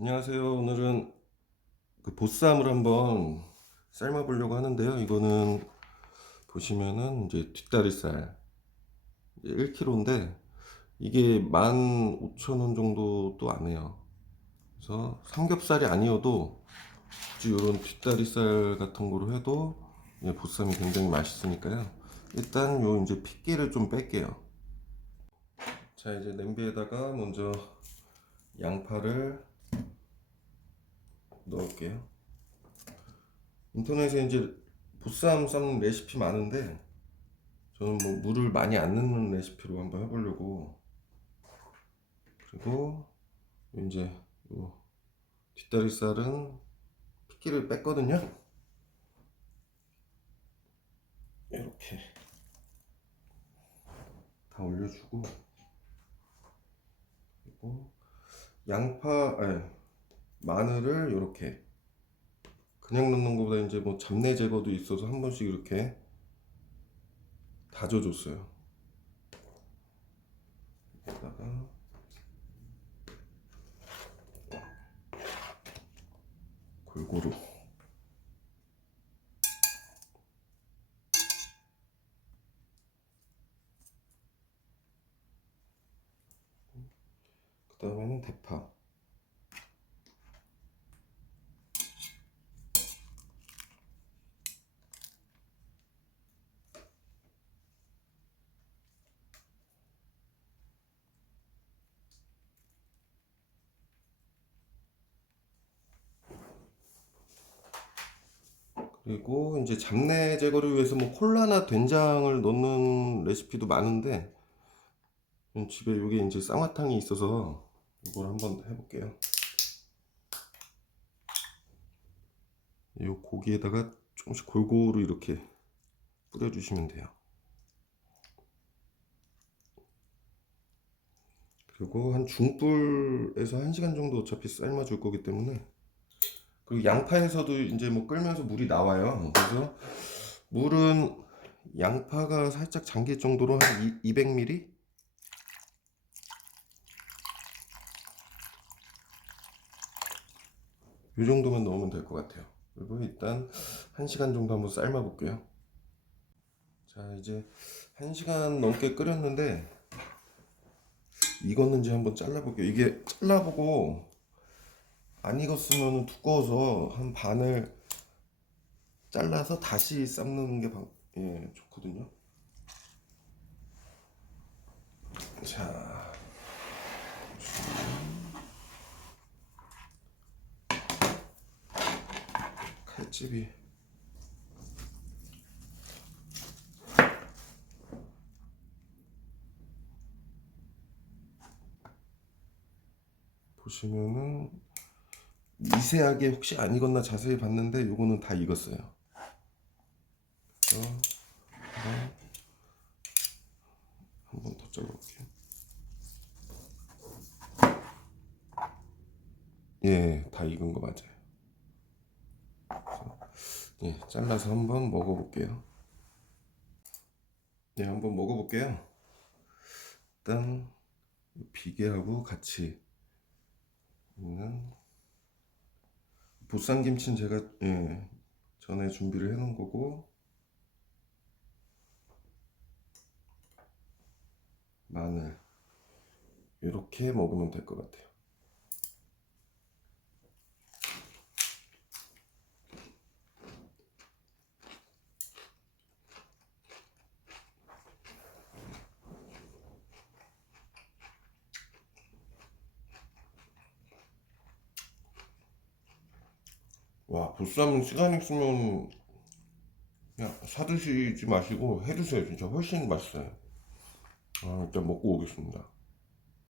안녕하세요. 오늘은 그 보쌈을 한번 삶아 보려고 하는데요. 이거는 보시면은 이제 뒷다리살 1kg인데 이게 15,000원 정도도 안 해요. 그래서 삼겹살이 아니어도 굳이 이런 뒷다리살 같은 거로 해도 예, 보쌈이 굉장히 맛있으니까요. 일단 요 이제 핏기를 좀 뺄게요. 자, 이제 냄비에다가 먼저 양파를 넣을게요. 인터넷에 이제 보쌈 삶는 레시피 많은데 저는 뭐 물을 많이 안 넣는 레시피로 한번 해보려고 그리고 이제 요 뒷다리살은 핏기를 뺐거든요. 이렇게 다 올려주고 그리고 양파 아니 마늘을 이렇게 그냥 넣는 것보다 이제 뭐 잡내 제거도 있어서 한 번씩 이렇게 다져줬어요. 여기다가 골고루 그 다음에는 대파 그리고 이제 잡내 제거를 위해서 뭐 콜라나 된장을 넣는 레시피도 많은데 집에 이게 이제 쌍화탕이 있어서 이걸 한번 해볼게요. 이 고기에다가 조금씩 골고루 이렇게 뿌려주시면 돼요. 그리고 한 중불에서 1시간 정도 어차피 삶아줄 거기 때문에 그리고 양파에서도 이제 뭐 끓면서 물이 나와요. 그래서 물은 양파가 살짝 잠길 정도로 한 200ml? 이 정도만 넣으면 될 것 같아요. 그리고 일단 1시간 정도 한번 삶아 볼게요. 자, 이제 1시간 넘게 끓였는데 익었는지 한번 잘라 볼게요. 이게 잘라보고 안 익었으면 두꺼워서 한 반을 잘라서 다시 삶는 게 방, 예, 좋거든요. 자, 칼집이 보시면은 미세하게 혹시 안 익었나 자세히 봤는데 요거는 다 익었어요. 한 번 더 잘라볼게요. 예, 다 익은 거 맞아요. 예, 잘라서 한번 먹어볼게요. 네, 한번 먹어볼게요. 일단 비계하고 같이 있는 보쌈 김치는 제가 예, 전에 준비를 해놓은 거고 마늘 이렇게 먹으면 될 것 같아요. 와, 보쌈은 시간 있으면 그냥 사드시지 마시고 해드세요. 진짜 훨씬 맛있어요. 아, 일단 먹고 오겠습니다.